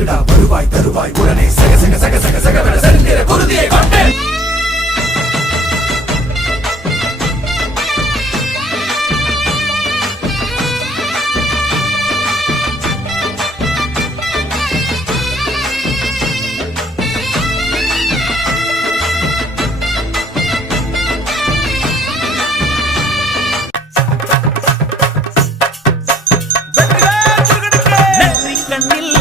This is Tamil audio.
வந்துடா வருவாய் தருவாய் உடனே சக சக சக சக சகவென செல்கிற குருதியை கொண்டு கண்ணில்